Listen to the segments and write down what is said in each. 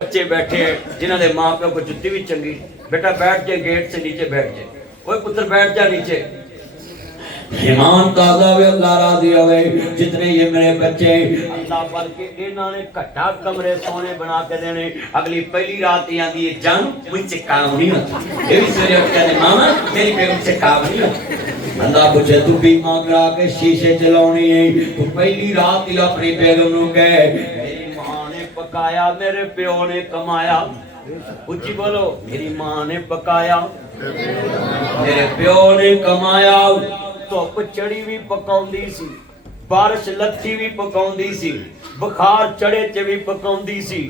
बच्चे बैठे हैं जिन्हों ने माँ प्यो को जुत्ती भी चंगी, बेटा बैठ जाए गेट से नीचे बैठ जाए, ओए पुत्र बैठ जा नीचे। ईमान ताज़ा वे अल्लाह राज़ी होवे। जितने ये मेरे बच्चे अल्लाह बल्कि इन्होंने घटा कमरे सोने बना के देने। अगली पहली रात ही आंदी है जंग मुझसे काम नहीं होता, ये भी सवेरे उठ के मामा तेरी बेगम से काम नहीं होता। अल्लाह पूछे तू भी मांग रहा के शीशे चलानी है, तू पहली रात ही अपनी बेगम नू कहे पकाया मेरे प्यो ने कमाया। उच्ची बोलो, मेरी माँ ने पकाया मेरे प्यो ने कमाया। धुप चढ़ी भी पकाउंदी सी, बारिश लथी भी पकाउंदी सी, बुखार चढ़े च भी पकाउंदी सी,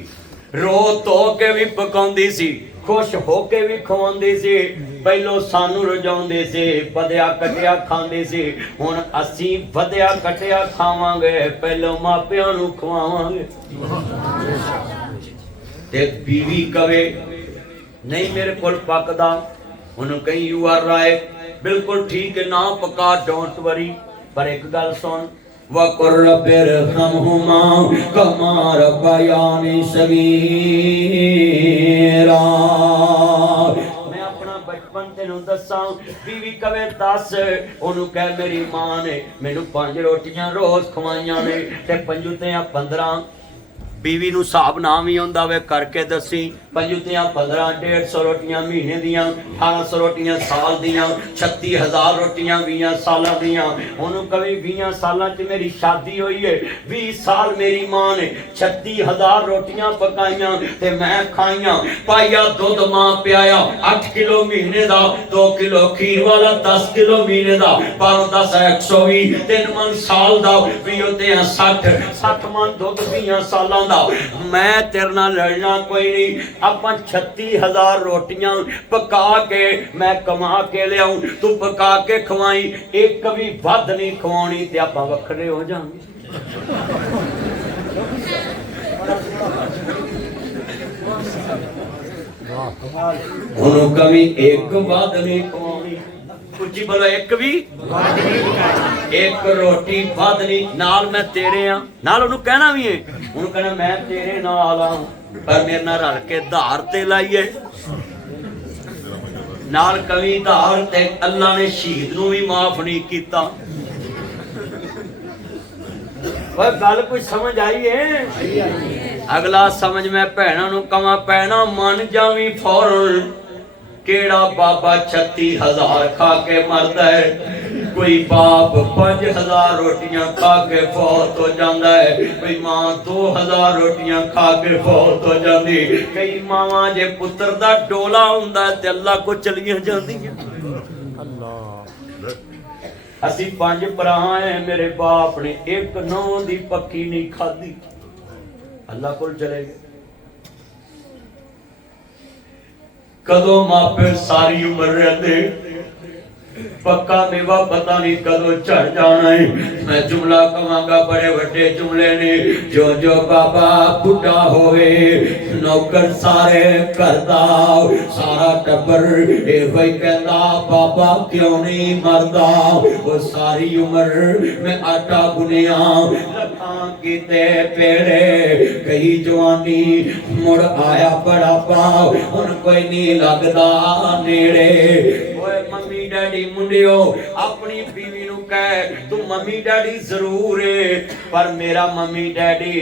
रो धो के भी पकाउंदी सी, खुश होके भी खवाउंदी सी। पहलो सानू रजाउंदे से बदया कटिया खांदे से, हुण असीं बदया कटिया खावांगे, पहलो मापियां नू खवावांगे। ते बीवी कवे नहीं मेरे कोल पकदा, उन्होंने कही यू आर राइट, बिल्कुल ठीक है ना पका, डोंट वरी। पर एक गल सुन, वकुर बिरहमहुमा कमा रब्बयानी सगीरा। मैं अपना बचपन तेनू दसा। बीवी कवे दस, ओनू कह मेरी मां ने मैनू 5 रोटियां रोज खवाइयां ने ते पंजू ते 15। बीवी नू हिसाब नाम ही आंदा वे करके दसी। पंजू ते 15 150 रोटियां महीने दियां, 1800 रोटियां साल दियां, 36000 रोटियां 20 सालां दियां। ओनू कभी 20 सालां च मेरी शादी हुई है, 20 साल मेरी मां ने 36000 रोटियां पकाइयां ते मैं खाइयां। पाइया दुध मां पियाया 8 किलो महीने दा, 2 किलो खीर वाला 10 किलो महीने दा, 10 120 3 मन साल दा, 20 ते 60 मन दुध 20 सालां दा। मैं तेरे नाल लड़ना कोई नहीं, ਆਪਾਂ 36000 रोटियां पका के मैं कमा के लियाऊं, तू पका के खवाई, एक भी वध नहीं खवानी ते आपां वखरे हो जांगे। उन्हों कभी एक वध नहीं खवानी, कुछ बोलो एक भी एक रोटी वध नहीं। नाल मैं तेरे आ, नाल उन्होंने कहना भी है, उन्होंने कहना मैं तेरे नाल आ, पर मेरे नाल रल के धार ते लाइए। नाल कवि धार ते अल्लाह ने शहीद नू भी माफ नहीं कीता। पर गल कुछ समझ आई है? अगला समझ मैं भैणा नू कवां भैणा मन जावी फौरन, केड़ा बाबा 36000 खा के मरदा है, कोई बाप 5000 रोटियां खा के फौत हो जाता है, कोई मां 2000 रोटियां खा के फौत हो जाती। कई मावां जे पुत्र दा डोला हुंदा ते अल्लाह को चलियां जांदियां। असी 5 भरा हैं, मेरे बाप ने एक नौ दी पक्की नहीं खाधी, अल्लाह को चले गए। कदों मापे सारी उम्र रहते, पक्का मेवा पता नहीं कदों चढ़ जाना है। मैं जुमला कहांगा, बड़े बड़े जुमले ने। जो जो बाबा बुढ़ा होवे, नौकर सारे करदा, सारा टब्बर ए वही कहंदा बाबा क्यों नहीं मरदा। वो सारी उम्र मैं आटा गुनिया, लखां कीते पेड़े, कई जवानी मुड़ आया बुढ़ापा, हुण कोई नहीं लगदा नेड़े। ओए मम्मी डैडी मुंडियो, अपनी बीवी नू कह तू मम्मी डैडी जरूर है, पर मेरा मम्मी डैडी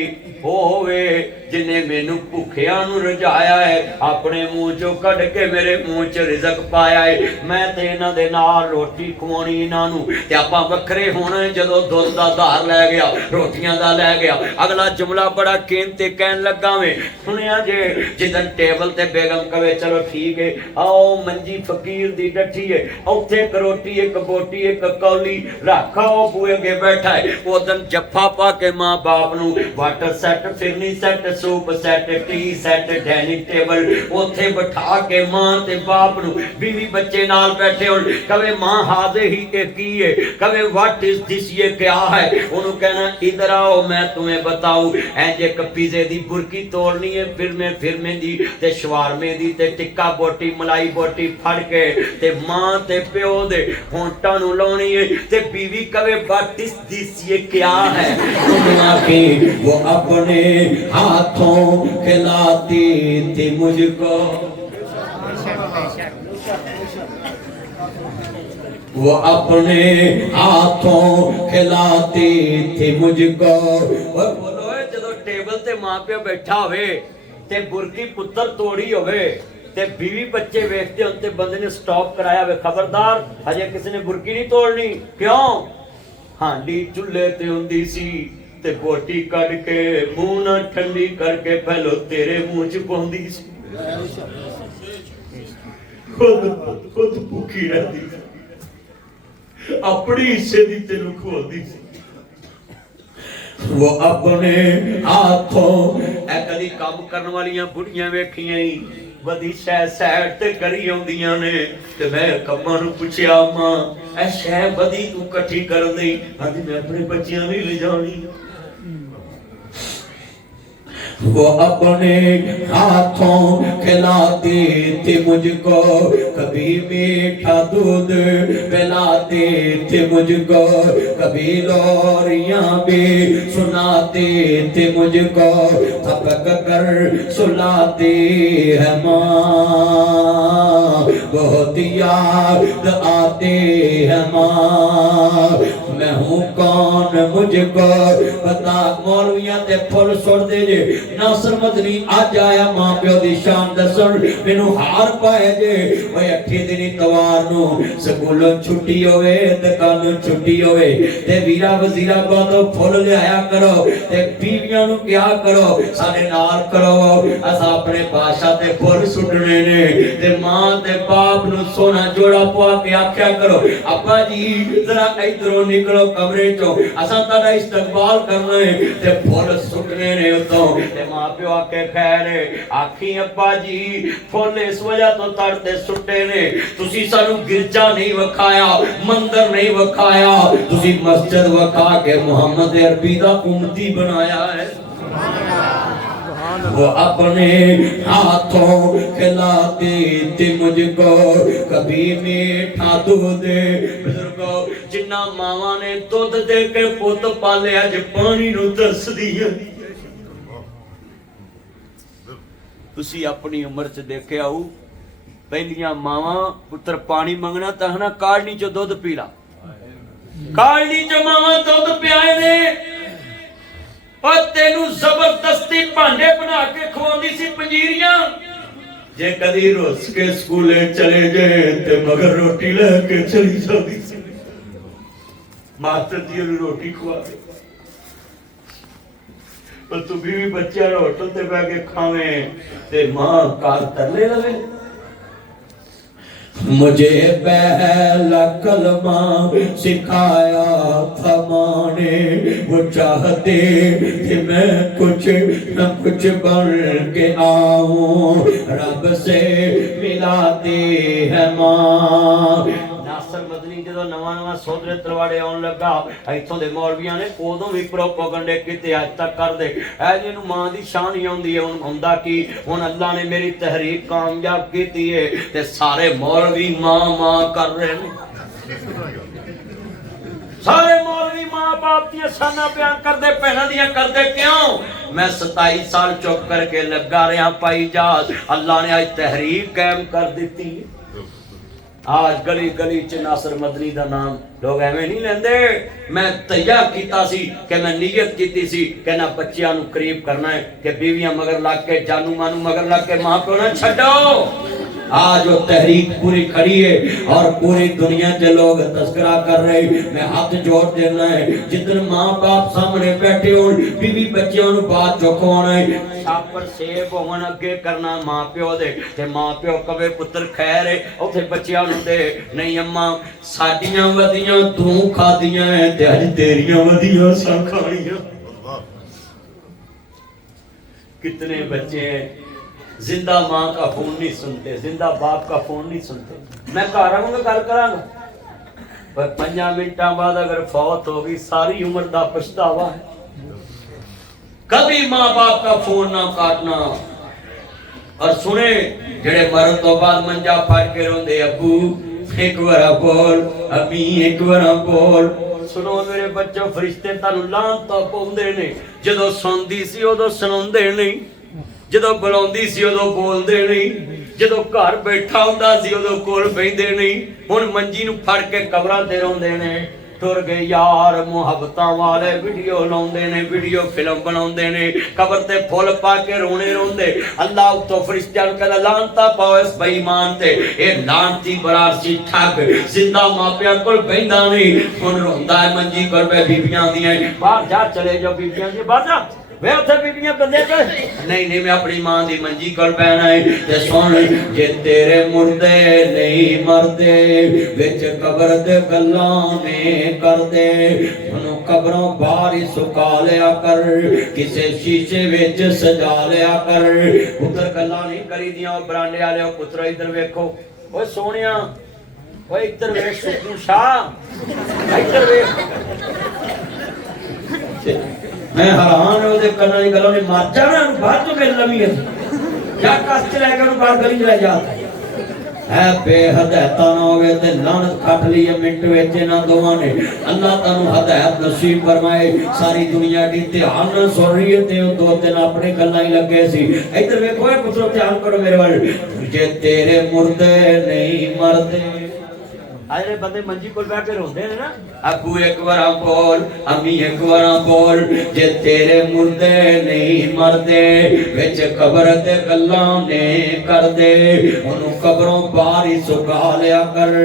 वो होवे जिन्हें मैनू भुखिया नू रजाया है, अपने मुंह चो कढ़ के मेरे मुंह च रिजक पाया है। मैं ते इन्हां दे नाल रोटी खवानी इन्हां नू, ते आपां वखरे होना जदों दुध दा धार लै गया, रोटियां दा लै गया। अगला जुमला बड़ा कीमती कहन लगा वे, सुनिया जे जिदन टेबल ते बेगम कवे चलो ठीक है, आओ मंजी फकीर दी डठी है, उत्थे एक रोटी एक बोटी एक कौली रखा, बूए अगे बैठा है। उदन जफ्फा पा के मां बाप नू water set, phirni set, soup set, T set, dining table उथे बिठा के मां ते बाप नू, बीवी बच्चे नाल बैठे हो, कवे मां हाजे ही के की है, कवे व्हाट इज दिस, ये क्या है। उन्होंने कहना इधर आओ मैं तुम्हें बताऊं, इंज एक पिज़्ज़े दी बुरकी तोड़नी है, फिरमे दी ते शवारमे दी ते टिक्का बोटी मलाई बोटी फड़ के ते मां ते प्यो दे होंटां नू लाउणी है, ते बीवी कवे व्हाट इज दिस, ये क्या है। दुनिया के वो अपने हाथ हाथों खिलाती थी मुझको, वो अपने हाथों खिलाती थी मुझको। और बोलो जदों टेबल ते मां प्यो बैठा होवे ते बुरकी पुत्र तोड़ी होवे ते बीवी बच्चे वेखते हों ते बंदे ने स्टॉप कराया वे, खबरदार हजे किसी ने बुरकी नहीं तोड़नी। क्यों? हांडी चुल्हे ते हुंदी सी ते बोटी कट के मुंह ना ठंडी करके पहलो तेरे मुंह च पाउंदी सी, खुद भूखी रहती सी, अपनी हिस्से दी तेनू खोलदी सी। वो अपने हाथों कदी काम करने वालियां बुढ़ियां वेखियां ही बदी शह सैड ते करी आउंदियां ने ते मैं कम्मां नू पुछया मां ए शह बदी तू इकट्ठी करन दी? आंदी मैं अपने बच्चियां नूं ले जानी। वो अपने हाथों खिलाती थी मुझको, कभी मीठा दूध पिलाती थी मुझको, कभी लोरियां भी सुनाती थी मुझको, थपक कर सुलाती है माँ, बहुत याद आती है माँ। मैं हूँ कौन मुझको बता। मौलवियां ते फुल सुट दे जे, नासर मदनी आज आया मां प्यो दी शान दसन, मैनू हार पाए जे। ओए 8 दिनी तवार नु स्कूलों छुट्टी होवे ते कल छुट्टी होवे ते वीरा वजीरा बादो फुल लिया करो ते बीवियां नु क्या करो साडे नाल करो, असा अपने बादशाह ते फुल सुटने ने ते मां ते बाप नु सोना जोड़ा पवा के आख्या करो अब्बा जी जरा इधरों निकलो कमरे चो, असा ताड़ा इस्तकबाल करना है ते फुल सुटने ने उतों ते मां प्यो आके खैर आखी अब्बा जी फुल इस वजह तो तड़ते सुटे ने, तुसी सानू गिरजा नहीं वखाया, मंदिर नहीं वखाया, तुसी मस्जिद वखा के मोहम्मद अरबी दा उम्मती बनाया है। वो अपने हाथों खिलाती थी मुझको, कभी मीठा दूध। बुजुर्गो जिन्ना मावां ने दुध दे के पुत पाले अज पानी नू तरसदी है। तुसी अपनी उम्र च देखे आऊ पहलियां मावां पुत्र पानी मंगना तां ना काढ़नी चो दुध पी ला, काढ़नी चो मावां दुध पियाए ने और तेनू जबरदस्ती भांडे बना के खवांदी सी पंजीरियां। जे कदी रोस के स्कूले चले गए ते मगर रोटी लेके चली जाती सी, मास्टर जी रोटी खवा दे पर तू भी बच्चा होटल ते बैठ के खावे ते मां कार तरले लवे। मुझे पहला कलमा सिखाया था मां ने, वो चाहते कि मैं कुछ न कुछ बन के आऊं, रब से मिलाती है मां। नासर मदनी जदों नवा सोदरे तलवाड़े आउण लगा इथों दे मौलवियां ने उदों भी प्रोपेगेंडे कीते अज तक करदे ऐ जिन्नू मां दी शान ही आउंदी है। हुण हुंदा की हुण अल्लाह ने मेरी तहरीक कामयाब कीती है ते सारे मौलवी मां मां कर रहे ने, सारे मौलवी मां बाप दी शाना बयान करदे भैणां दियां करदे। क्यों? मैं 27 साल चुप करके लगा रहा पाई जात, अल्लाह ने आज तहरीक कायम कर दी। आज गली गली च नासर मदनी दा नाम लोग एवें नहीं लेंदे। मैं तैयार कीता सी कि मैं नीयत कीती सी कि ना बच्चियां नू करीब करना है कि बीवियां मगर लग के जानू मानू मगर लग के मां प्यो ना छड्डो। आज वो तहरीक पूरी खड़ी है और पूरी दुनिया के लोग तस्करा कर रहे। मैं हाथ जोड़ देना है जितने मां बाप सामने बैठे हो बीवी बच्चियों नू बात चुकवाना है, छापर सेब होवन अगे करना मां प्यो दे ते मां प्यो कवे पुत्र खैर है उथे बच्चियां नू दे नहीं अम्मा साडियां वधियां तू खादियां है ते अज तेरियां वधियां सा खाणियां। कितने बच्चे हैं जिंदा मां का फोन नहीं सुनते, जिंदा बाप का फोन नहीं सुनते। मैं घर आऊंगा गल करांगा पर 5 मिनटां बाद अगर फौत हो गई सारी उम्र दा पछतावा है। कभी मां बाप का फोन ना काटना। और सुने जेड़े मरन तो बाद मंजा फाड़ के रोंदे अब्बू एक बार बोल, अम्मी एक बार बोल। सुनो मेरे बच्चों फरिश्ते तानू लांत पाउंदे ने, जदों सुनदी सी उदों सुणाउंदे नहीं। ਜਦੋਂ ਬੁਲਾਉਂਦੀ ਸੀ ਉਦੋਂ ਬੋਲਦੇ ਨਹੀਂ, ਜਦੋਂ ਘਰ ਬੈਠਾ ਹੁੰਦਾ ਸੀ ਉਦੋਂ ਕੋਲ ਬਹਿੰਦੇ ਨਹੀਂ। ਹੁਣ ਮੰਜੀ ਨੂੰ ਫੜ ਕੇ ਕਬਰਾਂ ਤੇ ਰੋਂਦੇ ਨੇ। ਤੁਰ ਗਏ ਯਾਰ ਮੁਹੱਬਤਾਂ ਵਾਲੇ, ਵੀਡੀਓ ਲਾਉਂਦੇ ਨੇ, ਵੀਡੀਓ ਫਿਲਮ ਬਣਾਉਂਦੇ ਨੇ, ਕਬਰ ਤੇ ਫੁੱਲ ਪਾ ਕੇ ਰੋਣੇ ਰੋਂਦੇ। ਅੱਲਾਹ ਉਤੋਂ ਫਰਿਸ਼ਤਿਆਂ ਨੂੰ ਕਹਿੰਦਾ ਲਾਨਤਾਂ ਪਾਓ ਇਸ ਬੇਈਮਾਨ ਤੇ। ਇਹ ਲਾਨਤੀ ਬਰਾਸੀ ਠੱਗ ਜ਼ਿੰਦਾ ਮਾਪਿਆਂ ਕੋਲ ਬਹਿੰਦਾ ਨਹੀਂ, ਹੁਣ ਰੋਂਦਾ ਹੈ ਮੰਜੀ ਕੋਲ ਬੈ ਬੀਬੀਆਂ ਦੀਆਂ। ਬਾਹਰ ਜਾ, ਚਲੇ ਜਾਓ ਬੀਬੀਆਂ ਦੀ, ਬਾਹਰ ਜਾ ਵੇ ਉੱਥੇ ਬੀਬੀਆਂ ਬੰਦੇ ਚ ਨਹੀਂ ਮੈਂ ਆਪਣੀ ਮਾਂ ਦੀ ਮੰਜੀ ਕੋਲ ਪੈਣਾ ਹੈ। ਤੇ ਸੁਣ, ਜੇ ਤੇਰੇ ਮੁਰਦੇ ਨਹੀਂ ਮਰਦੇ ਵਿੱਚ ਕਬਰ ਦੇ ਗੱਲਾਂ ਨੇ ਕਰਦੇ, ਉਹਨੂੰ ਕਬਰੋਂ ਬਾਹਰ ਹੀ ਸੁਕਾ ਲਿਆ ਕਰ, ਕਿਸੇ ਸ਼ੀਸ਼ੇ ਵਿੱਚ ਸਜਾ ਲਿਆ ਕਰ। ਪੁੱਤਰ ਗੱਲਾਂ ਨਹੀਂ ਕਰੀਦੀਆਂ। ਉਹ ਬਰਾਂਡੇ ਵਾਲਿਓ ਪੁੱਤਰੋ ਇੱਧਰ ਵੇਖੋ, ਓਏ ਸੋਹਣਿਆ, ਓਏ ਇੱਧਰ ਵੇਖ ਸੁਖੂ ਸ਼ਾਹ, ਇੱਧਰ ਵੇਖ। मैं हैरान हो दे कन्ना दी गलों ने मर जाना बाहर तो मिल लवी है क्या कष्ट ले के बाहर गली च ले जा है बेहदायता ना होवे ते लानत खट ली है मिनट विच इन्हां दोवां ने। अल्लाह तानू हदायत नसीब फरमाए। सारी दुनिया दी ध्यान नाल सुन रही है ते दो दिन अपने गल्लां ही लगे सी। इधर देखो ए पुत्रो ध्यान करो मेरे वाल, जे तेरे मुर्दे नहीं मरदे। आरे बंदे मंजी कोल बैठ के रोंदे ने ना, अबू एक बार बोल, अम्मी एक बार बोल, जे तेरे मुर्दे नहीं मरदे विच कबर ते गल्लां ने कर दे, ओनू कब्रों बाहर ही सुका लिया कर,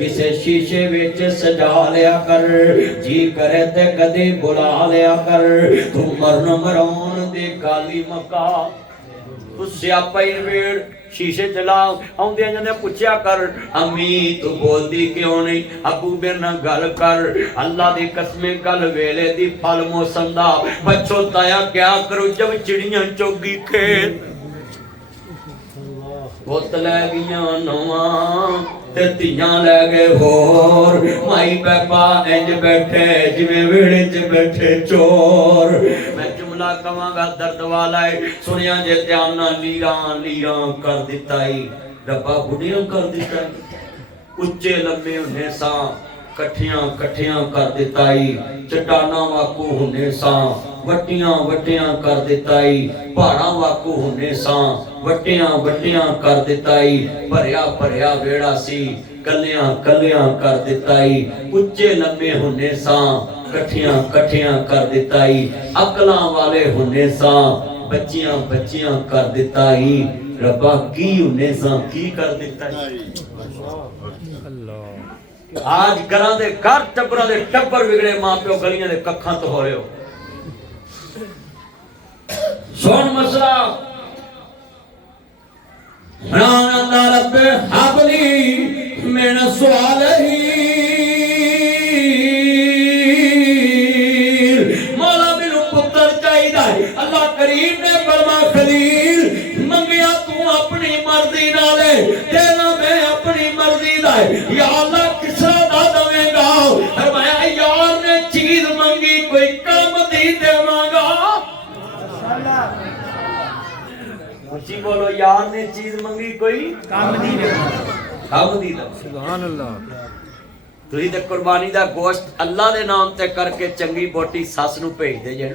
किसे शीशे विच सजा लिया कर, जी करे ते कदे बुला लिया कर। तू मरन मराउन दी गाली मका, तू स्यापा ही नवेड़, शीशे चला आउंदे जांदे पुछया कर, अम्मी तू बोलदी क्यों नहीं, अबू मेरे नाल गल कर। अल्लाह दी कसम गल वेले दी फल मौसम दा पछताया क्या करूं जब चिड़ियां चोगी खेत। पुत लै गईयां नौवां ते धीयां लै गए होर, माई पापा इंज बैठे जिवें वेड़े च बैठे चोर। मैं जुमला कवांगा दर्द वाला है, सुनिया जे ध्यान नाल लीरां लीरां कर दिता ही रब्बा बुढ़ियां कर दिता ही। उच्चे लम्बे होने सा कठियां कठियां कर दिता ही, चट्टाना वाकू होने सा वट्टियां वट्टियां कर दिता ही, पहाड़ां वाकू होने सा वट्टियां वट्टियां कर दिता ही। भरिया भरिया वेड़ा सी कलियां कलियां कर दिता ही, उच्चे लम्बे होने सा कठियां कठियां कर दिता ही, अकलां वाले होने सा बच्चियां बच्चियां कर दिता ही। रब्बा की होने सा की कर दिता ही। आज घरां दे घर टब्बरां दे टब्बर विगड़े, मां प्यो गलियां दे कखां तो हो रहे हो। सुन मसला रब हबली मेन सवाल ही मौला मैनू पुत्र चाहिए। अल्लाह करीम ने फरमा खलील मंगिया तू अपनी मर्जी नाल देना मैं अपनी मर्जी दा। या अल्लाह किसरा ना दवेगा, फरमाया यार ने चीज मंगी कोई काम दी देवांगा। उची बोलो, यार ने चीज मंगी कोई काम दी देवांगा, काम दी देवांगा। सुभान अल्लाह। तुसी ते कुर्बानी दा गोश्त अल्लाह दे नाम ते करके चंगी बोटी सस नू भेज दे जे।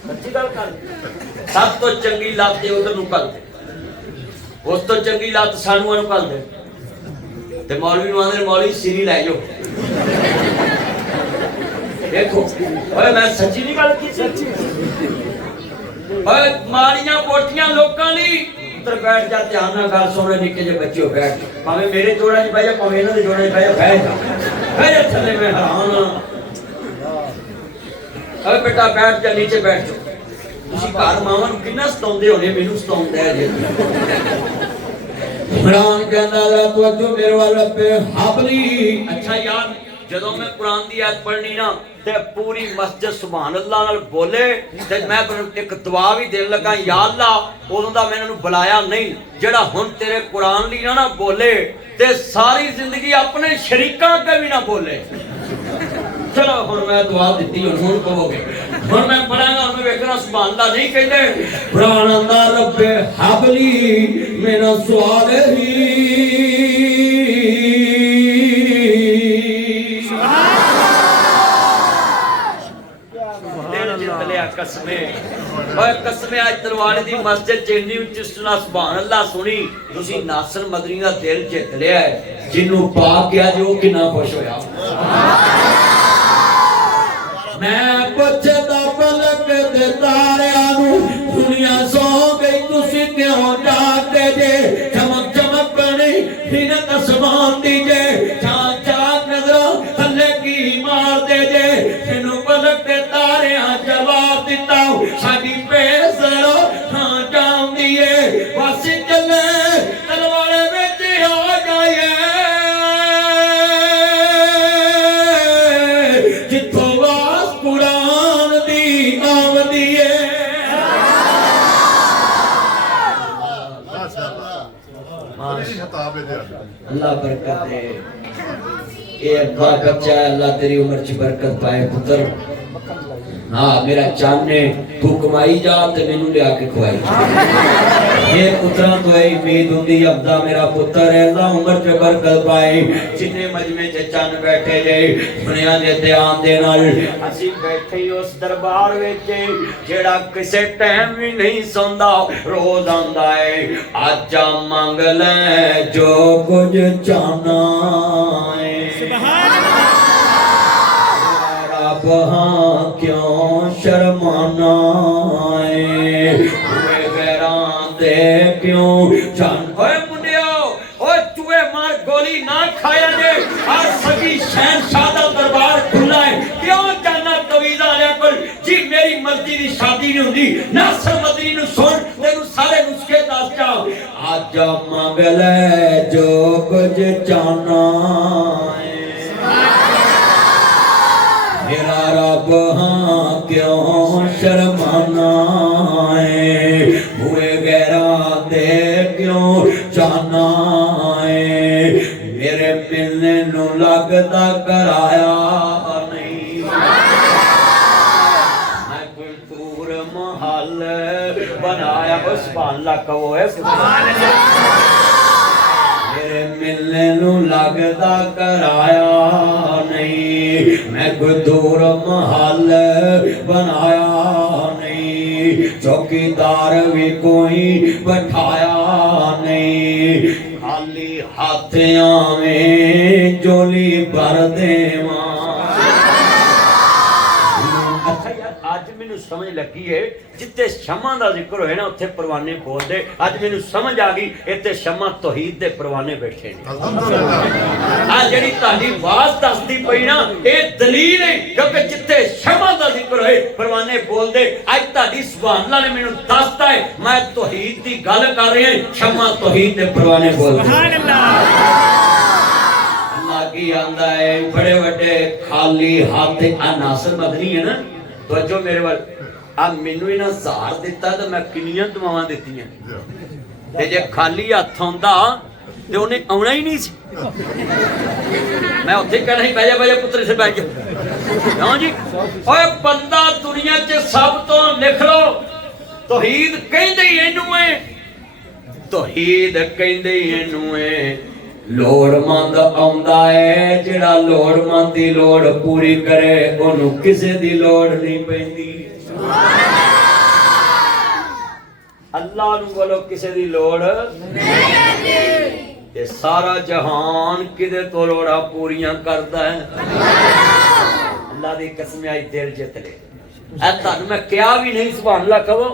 सच्ची गल कर, सब तो चंगी लात ते उधर नू कर दे, उस तो चंगी लात सानू नू कर दे। ते मौलवी नू आंदे मौलवी सिरी लै जाओ। देखो ओए मैं सच्ची नहीं गल की, सच्ची ओए माड़ियां बोटियां लोकां दी। उधर बैठ जा, ध्यान नाल गल सुन। निक्के जे बच्चे बैठ, भावें मेरे जोड़ां च बैठ जा, भावें इन्हां दे जोड़ां च बैठ जा, बैठ जा, बैठ जा थल्ले। मैं हैरान हां, ओए बेटा बैठ जा, नीचे बैठ जा। तुसीं घर मावां नूं किन्ना सताउंदे होणे, मैनूं सताउंदा है जे। इमरान कहंदा ला तवज्जो मेरे वाल पे हाबली। अच्छा यार, ਜਦੋਂ मैं कुरान दी आयत पढ़नी ना ते पूरी मस्जिद सुभान अल्लाह नाल बोले ते मैं एक दुआ भी देन लगा, या अल्लाह उदों दा मैं इन्हां नूं बुलाया नहीं जेड़ा हुण तेरे कुरान ली ना बोले ते सारी जिंदगी अपने शरीकां अगे भी ना बोले। चलो हुण मैं दुआ दित्ती, हुण कहोगे, हुण मैं पढ़ांगा, हुण मैं वेखना सुभान अल्लाह नहीं कहंदे। कुरान दा रब्बे हबली मेरा सवाल ही कसमें ओए कसम आज दरबार दी मस्जिद चेंदी उच्च सुना सुभान अल्लाह सुनी तुसी नासर मदनी दा दिल जित लिया है जिन्नू पा के आज वो कितना खुश होया मैं पुछदा पलक दे तारियां नू दुनिया सो गई तुसी क्यों जागदे जे चमक चमक बनी हिनत आसमान दी जे चाक चाक नजरों थल्ले की मार दे जे जिन्नू पलक दे तारियां जवाब दिता साडी पेसरो हां जांदी है बस चले तलवारे विच आ जाए जिथों वास कुरान दी आमदी है अल्लाह बरकत दे ये अब्बा बच्चा अल्लाह तेरी उम्र च बरकत पाए पुत्र हाँ मेरा चाने तू कमाई जा ते मैनू लिया के खुआई ये पुत्रा तो यही उम्मीद होंदी अब्दा मेरा पुत्र है अल्लाह उम्र च बरकत पाए जिन्ने मजमे च चन्न बैठे जे सुनिया दे ध्यान दे नाल असी बैठे ही उस दरबार विच जेड़ा किसे टाइम भी नहीं सौंदा रोज आंदा है आजा मंग ले जो कुछ चाहना है सुभान अल्लाह रब हां क्यों शर्माना है गैरां दे क्यों जान ओए मुंडियो ओए चूहे मार गोली ना खाया जे आज सभी शहंशाह दा दरबार खुला है क्यों जाना तवीज़ा ले कोल जी मेरी मर्जी दी शादी नहीं हुंदी नासर मदनी नु सुन तेनु सारे नुस्खे दस जा आज मंग ले जो कुछ चाहना है मेरा रब हां क्यों शर्माना है हुए गैरा दे क्यों जाना है मेरे मिलने नू लगदा कराया नहीं मैं कोई दूर महल बनाया उस बाला कहो है सुभान अल्लाह मेरे मिलने नू लगदा कराया नहीं मैं कोई दूर महल बनाया नहीं चौकीदार भी कोई बैठाया नहीं खाली हाथ आवे जोली भर देवा आज मैनू समझ लगी है जिथे शमा का जिक्र होए ना उत्थे परवाने बोलते आज मैनू समझ आ गई इत्थे शमा तौहीद दे परवाने बैठे ने आ जेड़ी ताडी आवाज दसदी पई ना ये दलील है क्योंकि जिथे शमा का जिक्र होए परवाने बोलते आज ताडी सुभान अल्लाह ने मैनू दसता है मैं तौहीद दी गल कर रहा हूं शमा तौहीद दे परवाने बोलते सुभान अल्लाह अल्लाह की आंदा है बड़े बड़े खाली हाथ आ नासर मदनी है ना तो जो मेरे वाल आ मैनू इना जार दिता तो मैं किन्नियां दुआवां दित्तियां ते जे खाली हत्थ आंदा ते ओने आउणा ही नहीं सी मैं उत्थे कहना ही बह जा पुत्र से बैठ जा क्यों जी ओए बंदा दुनिया च सब तो लिख लो तौहीद कहंदे ही इनू है तौहीद कहंदे ही इनू है लोड़मंद आउंदा है जेड़ा लोड़मंद दी लोड़ पूरी करे ओनू किसे दी लोड़ नहीं पैंदी अल्लाह नू बोलो किसे दी लोड़ नहीं पैंदी ते सारा जहान किदे तो लोड़ा पूरियां करदा है अल्लाह दी कसम आई दिल जित ले ऐ तानू मैं क्या भी नहीं सुभान अल्लाह कहो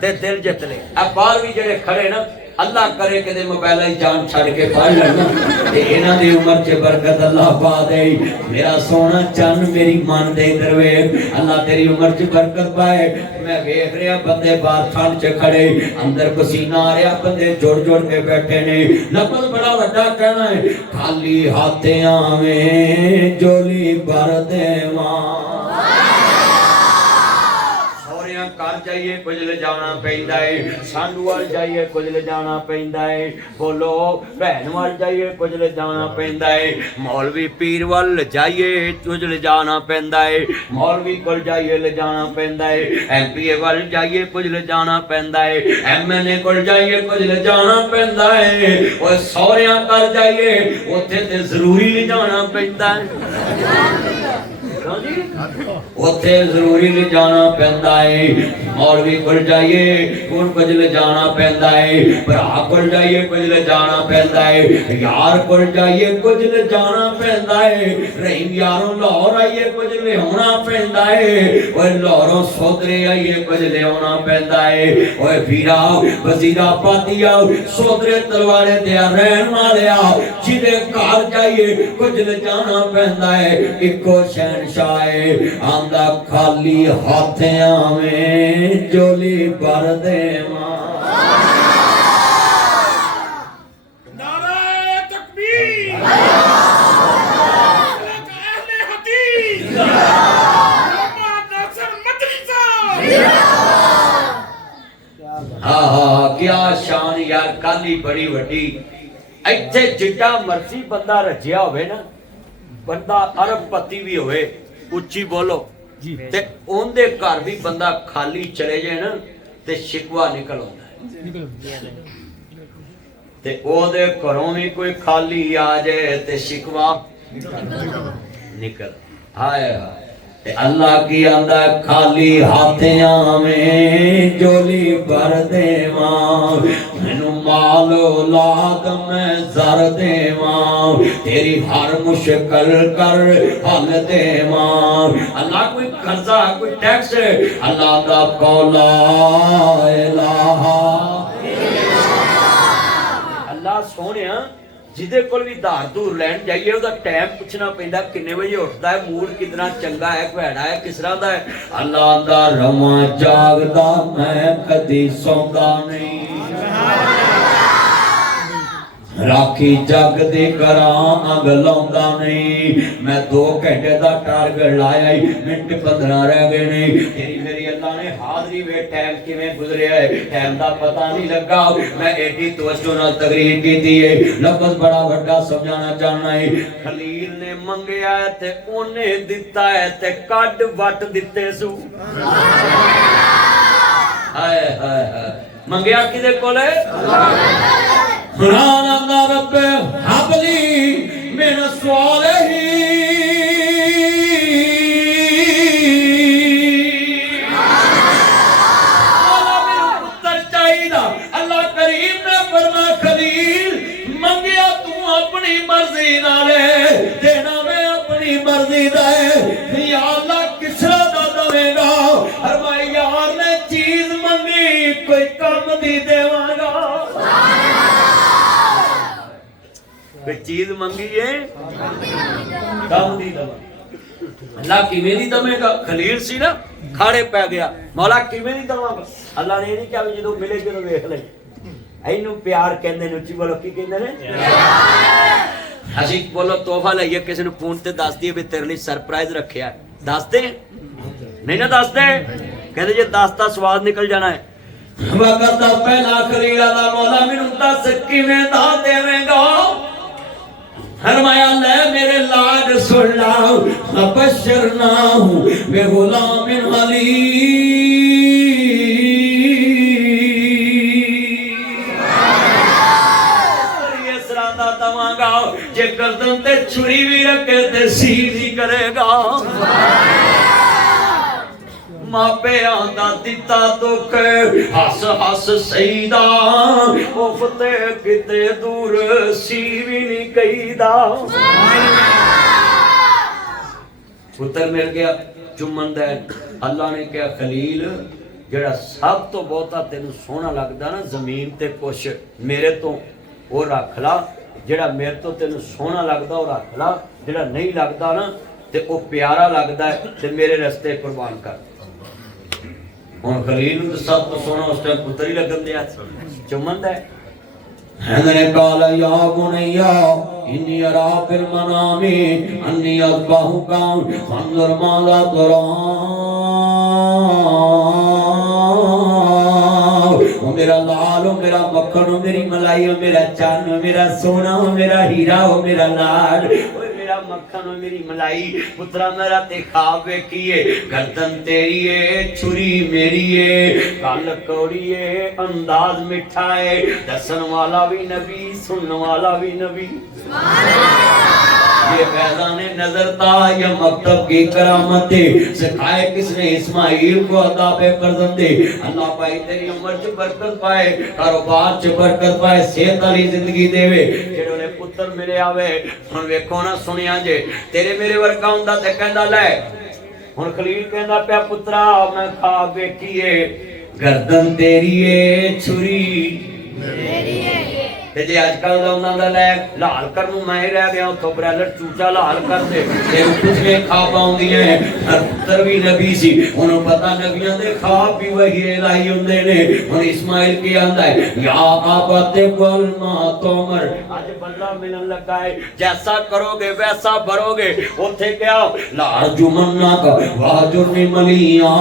ते दिल जित ले ऐ बाहर भी जेड़े खड़े ना अल्लाह करे कि मोबाइल ही जान छड़ के पढ़ लेना ते इन्हां दी उम्र च बरकत अल्लाह पा दे मेरा सोना चन्न मेरी मन दे दरवे अल्लाह तेरी उम्र च बरकत पाए मैं देख रहा बंदे बाहर ठंड च खड़े अंदर पसीना आ रहा बंदे जोड़ जोड़ के बैठे ने लफ्ज़ बड़ा वड्डा कहना है खाली हाथ आवे जोली भर देवा घर जाइए कुछ ले जाना पैंदा है सांडू वाल जाइए कुछ ले जाना पैंदा है बोलो भैन वाल जाइए कुछ ले जाना पैंदा है मौलवी पीर वाल जाइए कुछ ले जाना पैंदा है मौलवी कोल जाइए ले जाना पैंदा है एमपीए वाल जाइए कुछ ले जाना पैंदा है एमएनए कोल जाइए कुछ ले जाना पैंदा है और सौरियां कर जाइए उत्थे ते जरूरी ले जाना पैंदा है क्यों जी उत्थे जरूरी ले जाना पैंदा है मौलवी कोल जाइए कोल कुछ ले जाना पैंदा है भरा कोल जाइए कुछ ले जाना पैंदा है यार कोल जाइए कुछ ले जाना पैंदा है रहीम यारों लाहौर आइए कुछ ले आना पैंदा है ओए लाहौरों सोदरे आइए कुछ ले आना पैंदा है ओए वीरा वजीरा पातिया सोदरे तलवारे ते रहन वाले जिदे घर जाइए कुछ ले जाना पैंदा है इको शहनशाह है आंदा खाली हाथियां में झोली भर दे नारे तकबीर अहले हदीस नासर मदरसा हाँ क्या शान यार काली बड़ी वड्डी इत्थे जिड्डा मर्जी बंदा रजिया होवे ना बंदा अरबपति भी होवे उच्ची बोलो ते ओंदे घर भी बंदा खाली चले जाए ना ते शिकवा निकल आंदा है ते ओदे घरों भी कोई खाली आ जाए ते शिकवा निकल हाय हाय अल्लाह की आंदा खाली हाथियां में झोली भर देवा मैनू माल औलाद में जर देवा तेरी हर मुश्किल कर हल देवा अल्लाह कोई कर्जा कोई टैक्स अल्लाह दा कौला इलाहा अल्लाह सोनिया जिदे कोल भी धार धूर लैन जाइए उदा टाइम पूछना पैंदा किन्ने बजे उठदा है मूड कितना चंगा है भैड़ा है किस तरह दा है अल्लाह दा रवा जागदा मैं कदी सौंदा नहीं राखी जग दे करा अग लाउंदा नहीं मैं 2 घंटे दा टारगेट लाया ही मिनट 15 रह गए ने तेरी मेरी अल्लाह ने हाजरी वे टाइम किवें गुजरिया है टाइम दा पता नहीं लगा मैं एडी तवज्जो नाल तकरीर कीती है लफ्ज बड़ा बड़ा समझाना चाहना है खलील ने मंगया है ते ओने दिता है ते कड वट दिते सु हाय हाय हाय मंगया किदे कोले कुरान अल्लाह रब्बे हबली मिन स्वालिहीन अल्लाह मेरे पुत्र चाहिदा अल्लाह करीम ने फरमाया खलील मंगया तू अपनी मर्जी नाल देना मैं अपनी मर्जी दा है या अल्लाह किसरा दा देवेगा फरमाया यार ने चीज मंगी कोई काम दी देवांगा चीज मंगी है काम दी दवा अल्लाह किवें दी दवेगा खलील सी ना खाड़े पै गया मौला किवें दी दवांगा अल्लाह ने नहीं कहा जदों मिले जदों वेख ले इनू प्यार कहंदे ने उच्ची बोलो की कहंदे ने ਅਸੀਂ बोलो तोहफा लईए किसी ਨੂੰ फोन ਤੇ ਦੱਸ ਦਈਏ ਵੀ ਤੇਰੇ ਲਈ ਸਰਪ੍ਰਾਈਜ਼ ਰੱਖਿਆ ਦੱਸਦੇ नहीं ना दसदे कहंदे जे ਦੱਸਦਾ ਸਵਾਦ ਨਿਕਲ ਜਾਣਾ है वक्त दा पहला खलील दा मौला मैनू दस किवें दा देवेगा फरमाया ले मेरे लाड सुन लाओ बशरना हूं बे गुलाम अली ये सरादा दवांगा जे गर्दन ते छुरी भी रखे ते सीर ही करेगा मापे आंदा दिता दुख हस हस सईदा उफते किते दूर सी भी नहीं कहीदा पुत्र मिल गया चुमन दा अल्लाह ने कहा खलील जेड़ा सब तो बहुता तेन सोहना लगदा ना जमीन ते कुछ मेरे तो वो रख ला जेड़ा मेरे तो तेन सोहना लगदा वो रख ला जेड़ा नहीं लगदा ना ते वो प्यारा लगदा है ते मेरे रस्ते कुर्बान कर हुण खलील नूं सब तो सोहना उस टाइम पुत्र ही लगन दिया चुमन दा हैदरे काल या बुनैया इन्नी अरा फिल मनामी अन्नी अज़बहु का फंजुर माज़ा तुरा ओ मेरा लाल ओ मेरा मक्खन ओ मेरी मलाई ओ मेरा चांद ओ मेरा सोना ओ मेरा हीरा ओ मेरा लाड मेरा मक्खन और मेरी मलाई पुत्रा मेरा ते ख्वाब वेखिए गर्दन तेरी है छुरी मेरी है गल कौड़ी है अंदाज मिठा है दसन वाला भी नबी सुनने वाला भी नबी सुभान अल्लाह ये फैज़ाने नजर था या मकतब की करामत सिखाए किसने इस्माइल को अता पे फर्जंदे अल्लाह भाई तेरी उम्र च बरकत पाए कारोबार च बरकत पाए सेहत वाली जिंदगी देवे जेड़े ने पुत्र मिले आवे हुन वेखो ना सुनिया जे तेरे मेरे वर्गा हुंदा ते कहंदा लै हुन खलील कहंदा पिया पुत्रा मैं ख्वाब वेखीए गर्दन तेरी है छुरी मेरी है ते जे आजकल दा उन्हां दा लै लाल कर नूं मैं रह गया उथों ब्रैलर चूचा लाल कर दे ते कुछ ख्वाब आउंदियां हर पुत्र भी नबी सी उन्हों पता नबियां दे ख्वाब भी वही इलाही हुंदे ने हुन इस्माइल की आंदा है या आबते वल मा तोमर आज बंदा मिलन लगा है जैसा करोगे वैसा भरोगे ओथे क्या ला जुमन्ना का वाजुरनी मलिया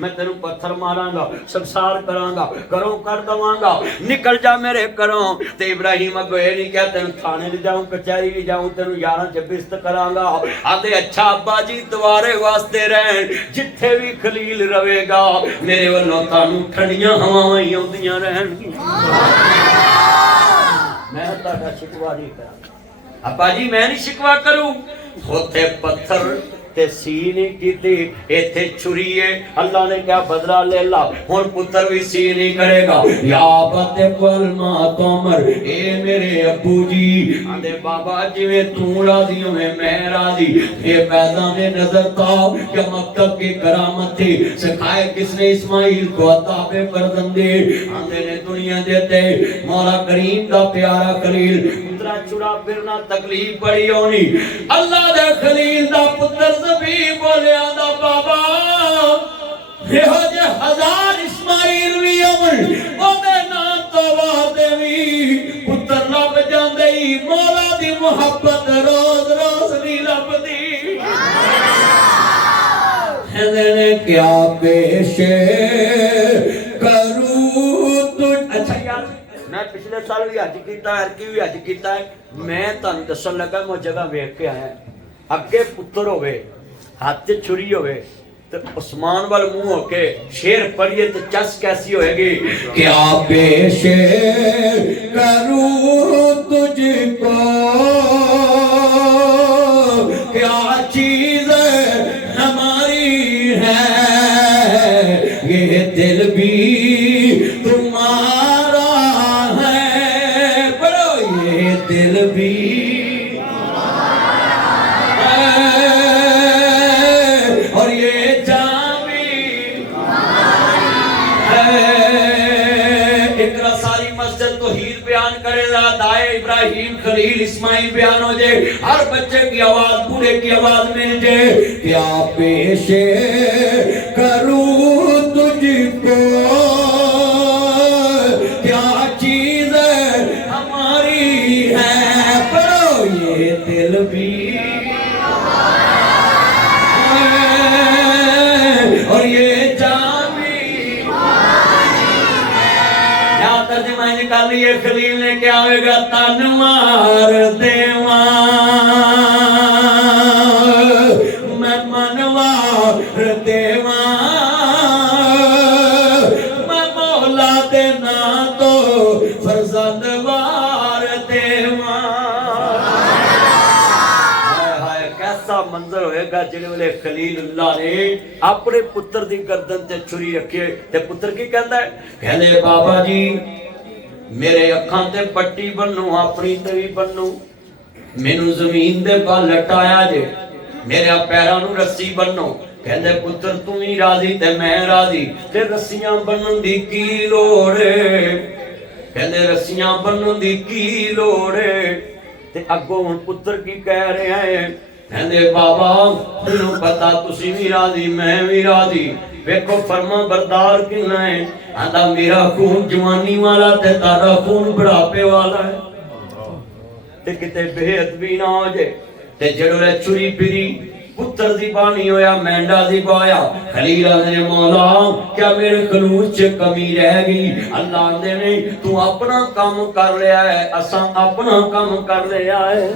मैं तेरू पत्थर मारांगा संसार करांगा करों कर दवांगा निकल जा मेरे करों ते इब्राहिम अगो ये नहीं क्या तेन थाने ले जाऊं कचहरी ले जाऊं तेन 11 च बिस्त करांगा आते अच्छा अब्बा जी द्वारे वास्ते रहन जिथे भी खलील रवेगा मेरे वल्लों तानू ठंडियां हवावां ही आउंदियां रहणगियां मैं ताड़ा शिकवा नहीं करा अब्बा जी मैं नहीं शिकवा करूं होते पत्थर ते सी नहीं कीती इथे छुरी है अल्लाह ने क्या बदला ले ला हुन पुत्र भी सी नहीं करेगा या बते पल मा तोमर ए मेरे अब्बू जी आंदे बाबा जिवें तू राजी होवे मैं राजी ये पैदा ने नजर था कि मकतब की करामत थी सिखाए किसने इस्माइल को अता पे फर्जंदे आंदे ने दुनिया देते मौला करीम दा प्यारा खलील पुत्रा चुरा फिरना तकलीफ बड़ी होनी अल्लाह दा खलील दा पुत्र भी बोलिया दा बाबा एहो जे 1000 इस्माइल भी अमन ओदे नाम तो वादे भी पुत्र लब जांदे ही मौला दी मोहब्बत रोज रोज नहीं लभदी ने क्या पेश करूं तुझ अच्छा यार मैं पिछले साल भी हज कीता है की भी हज कीता है मैं तुहानू दसन लगा मैं जगह वेख के आया अगे पुत्र होवे हाथ च छुरी होवे तो उस्मान वाल मुंह होके शेर पढ़िए तो चस कैसी होएगी क्या पेश करूं तुझको क्या चीज हमारी है ये दिल भी तुम्हारा है बड़ो ये दिल भी इब्राहिम खलील इस्माइल बयान हो जाए हर बच्चे की आवाज बूढ़े की आवाज मिल जाए क्या पेश करूं तुझको क्या चीज हमारी है पढ़ो ये दिल भी और ये निकाल लिए खलील ने क्या होगा तन मार देवा मैं मनवार देवा मैं मौला देना तो फरजंद वार देवा हाय कैसा मंजर होएगा जिहड़े वेले खलीलुल्लाह ने अपने पुत्र दी गर्दन ते छुरी रखी ते पुत्र की कहंदा है कहंदे बाबा जी मेरे अखां ते पट्टी बन्नू अपनी ते भी बन्नू मैनू जमीन दे पा लटाया जे मेरे पैरां नू रस्सी बन्नो कहंदे पुत्र तू ही राजी ते मैं राजी ते रस्सियां बन्नण दी की लोड़ कहंदे रस्सियां बन्नण दी की लोड़ ते अगों हुण पुत्र की कह रहे हैं कहंदे बाबा तैनू पता तुसी भी राजी मैं भी राजी वेखो फरमा बरदार कितना है आंदा मेरा खून जवानी वाला ते तारा खून बुढ़ापे वाला है ते किते बेअदबी ना हो जाए ते जड़ोले छुरी फिरी पुत्र दी बानी होया मेंढा दी पाया खलील ने मौला क्या मेरे खलूस च कमी रह गई अल्लाह ने तू अपना काम कर लिया है असा अपना काम कर लिया है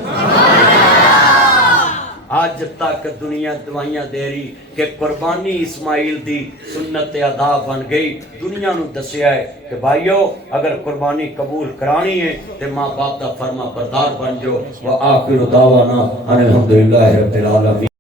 अज तक दुनिया दवाइयां दे रही कि कुर्बानी इस्माइल दी सुन्नत अदा बन गई। दुनिया नूं दसिया है कि भाईओ अगर कुर्बानी कबूल करानी है तो माँ बाप का फर्मा बरदार बन जाओ। व आखिर दावाना अनिल हम्दुलिल्लाहि रब्बिल आलमीन।